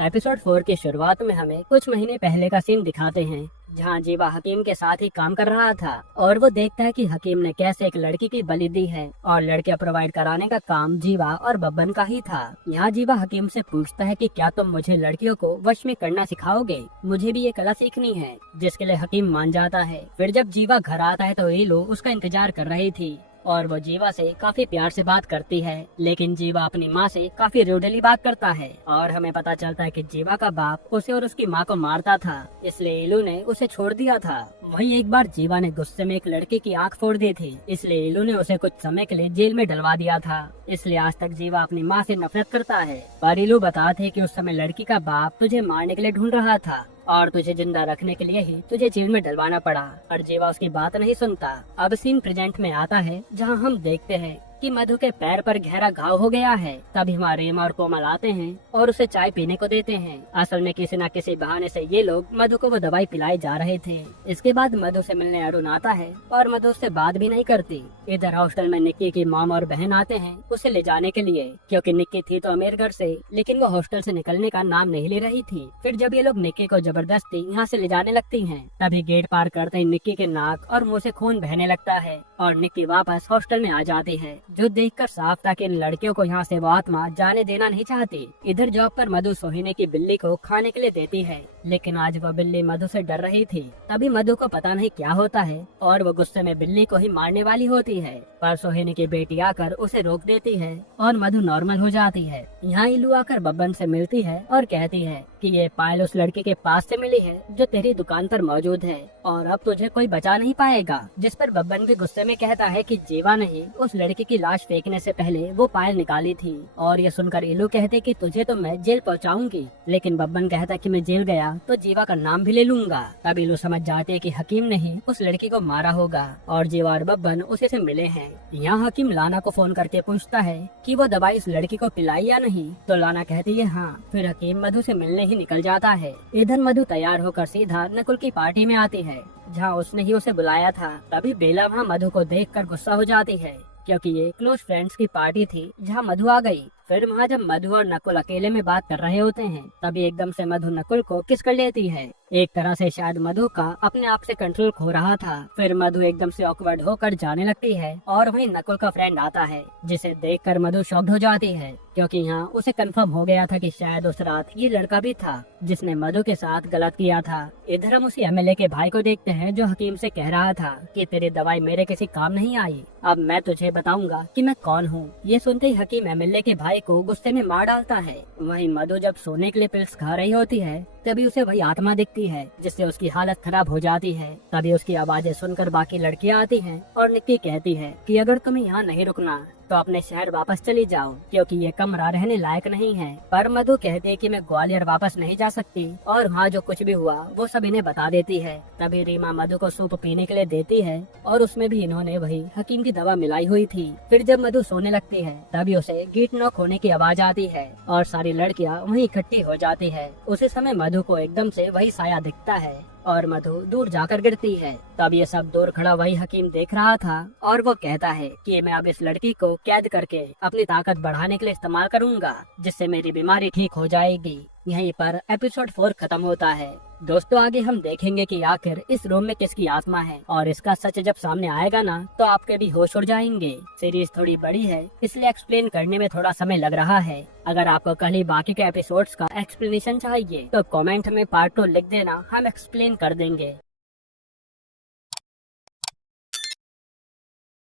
Episode 4 की शुरुआत में हमें कुछ महीने पहले का सीन दिखाते हैं, जहां जीवा हकीम के साथ ही काम कर रहा था और वो देखता है कि हकीम ने कैसे एक लड़की की बलि दी है और लड़कियां प्रोवाइड कराने का काम जीवा और बब्बन का ही था। यहाँ जीवा हकीम से पूछता है कि क्या तुम मुझे लड़कियों को वश में करना सिखाओगे, मुझे भी ये कला सीखनी है, जिसके लिए हकीम मान जाता है। फिर जब जीवा घर आता है तो रीलू उसका इंतजार कर रही थी और वो जीवा से काफी प्यार से बात करती है, लेकिन जीवा अपनी माँ से काफी रूडली बात करता है और हमें पता चलता है कि जीवा का बाप उसे और उसकी माँ को मारता था, इसलिए इलू ने उसे छोड़ दिया था। वहीं एक बार जीवा ने गुस्से में एक लड़के की आंख फोड़ दी थी, इसलिए इलू ने उसे कुछ समय के लिए जेल में डलवा दिया था। इसलिए आज तक जीवा अपनी माँ से नफरत करता है। पर इलू बताते हैं कि उस समय लड़की का बाप तुझे मारने के लिए ढूंढ रहा था और तुझे जिंदा रखने के लिए ही तुझे जेल में डलवाना पड़ा, पर जीवा उसकी बात नहीं सुनता। अब सीन प्रेजेंट में आता है, जहां हम देखते हैं कि मधु के पैर पर गहरा घाव हो गया है। तभी हमारे रीमा और कोमल आते हैं और उसे चाय पीने को देते हैं। असल में किसी न किसी बहाने से ये लोग मधु को वो दवाई पिलाए जा रहे थे। इसके बाद मधु से मिलने अरुण आता है और मधु उससे बात भी नहीं करती। इधर हॉस्टल में निक्की की मॉम और बहन आते हैं उसे ले जाने के लिए, क्योंकि निक्की थी तो अमीर घर से, लेकिन वो हॉस्टल से निकलने का नाम नहीं ले रही थी। फिर जब ये लोग निक्की को जबरदस्ती यहाँ से ले जाने लगती हैं, तभी गेट पार करते ही निक्की के नाक और मुंह से खून बहने लगता है और निक्की वापस हॉस्टल में आ जाती है, जो देखकर साफ था कि इन लड़कियों को यहाँ से वो आत्मा जाने देना नहीं चाहती। इधर जॉब पर मधु सोहिनी की बिल्ली को खाने के लिए देती है, लेकिन आज वह बिल्ली मधु से डर रही थी। तभी मधु को पता नहीं क्या होता है और वो गुस्से में बिल्ली को ही मारने वाली होती है, पर सोहिनी की बेटी आकर उसे रोक देती है और मधु नॉर्मल हो जाती है। यहाँ इलू आकर बब्बन से मिलती है और कहती है कि ये पायल उस लड़के के पास से मिली है जो तेरी दुकान पर मौजूद है और अब तुझे कोई बचा नहीं पाएगा। जिस पर बब्बन भी गुस्से में कहता है कि जीवा नहीं, उस लड़के की लाश फेंकने से पहले वो पायल निकाली थी। और ये सुनकर इलू कहते कि तुझे तो मैं जेल पहुंचाऊंगी, लेकिन बब्बन कहता कि मैं जेल गया तो जीवा का नाम भी ले लूंगा। तब इलू समझ जाते है कि हकीम ने ही उस लड़की को मारा होगा और जीवा और बब्बन उसे से मिले हैं। यहाँ हकीम लाना को फोन करके पूछता है कि वो दवाई इस लड़की को पिलाई या नहीं, तो लाना कहती है हाँ। फिर हकीम मधु से मिलने ही निकल जाता है। इधर मधु तैयार होकर सीधा नकुल की पार्टी में आती है, जहाँ उसने ही उसे बुलाया था। तभी बेला वहाँ मधु को देखकर गुस्सा हो जाती है, क्योंकि ये क्लोज फ्रेंड्स की पार्टी थी जहाँ मधु आ गई। फिर वहाँ जब मधु और नकुल अकेले में बात कर रहे होते हैं, तभी एकदम से मधु नकुल को किस कर लेती है। एक तरह से शायद मधु का अपने आप से कंट्रोल खो रहा था। फिर मधु एकदम से ऑकवर्ड होकर जाने लगती है और वहीं नकुल का फ्रेंड आता है, जिसे देखकर मधु शॉक्ड हो जाती है, क्योंकि यहाँ उसे कंफर्म हो गया था कि शायद उस रात ये लड़का भी था जिसने मधु के साथ गलत किया था। इधर हम उसी एमएलए के भाई को देखते हैं, जो हकीम से कह रहा था कि तेरी दवाई मेरे किसी काम नहीं आई, अब मैं तुझे बताऊंगा कि मैं कौन हूँ। ये सुनते ही हकीम एमएलए के भाई को गुस्से में मार डालता है। वहीं मधु जब सोने के लिए पिल्स खा रही होती है, तभी उसे वही आत्मा दिखती है, जिससे उसकी हालत खराब हो जाती है। तभी उसकी आवाजें सुनकर बाकी लड़कियां आती हैं और निक्की कहती है कि अगर तुम्हें यहाँ नहीं रुकना तो अपने शहर वापस चली जाओ, क्योंकि ये कमरा रहने लायक नहीं है। पर मधु कहती है कि मैं ग्वालियर वापस नहीं जा सकती और वहाँ जो कुछ भी हुआ वो सब इन्हें बता देती है। तभी रीमा मधु को सूप पीने के लिए देती है और उसमें भी इन्होंने वही हकीम की दवा मिलाई हुई थी। फिर जब मधु सोने लगती है, तभी उसे गेट नॉक होने की आवाज आती है और सारी लड़कियाँ वहीं इकट्ठी हो जाती है। उसी समय मधु को एकदम से वही साया दिखता है और मधु दूर जाकर गिरती है। तब ये सब दूर खड़ा वही हकीम देख रहा था और वो कहता है कि मैं अब इस लड़की को कैद करके अपनी ताकत बढ़ाने के लिए इस्तेमाल करूंगा, जिससे मेरी बीमारी ठीक हो जाएगी। यहीं पर एपिसोड 4 खत्म होता है। दोस्तों आगे हम देखेंगे कि आखिर इस रूम में किसकी आत्मा है, और इसका सच जब सामने आएगा ना तो आपके भी होश उड़ जाएंगे। सीरीज थोड़ी बड़ी है, इसलिए एक्सप्लेन करने में थोड़ा समय लग रहा है। अगर आपको कल ही बाकी के एपिसोड्स का एक्सप्लेनेशन चाहिए तो कमेंट में पार्ट 2 लिख देना, हम एक्सप्लेन कर देंगे।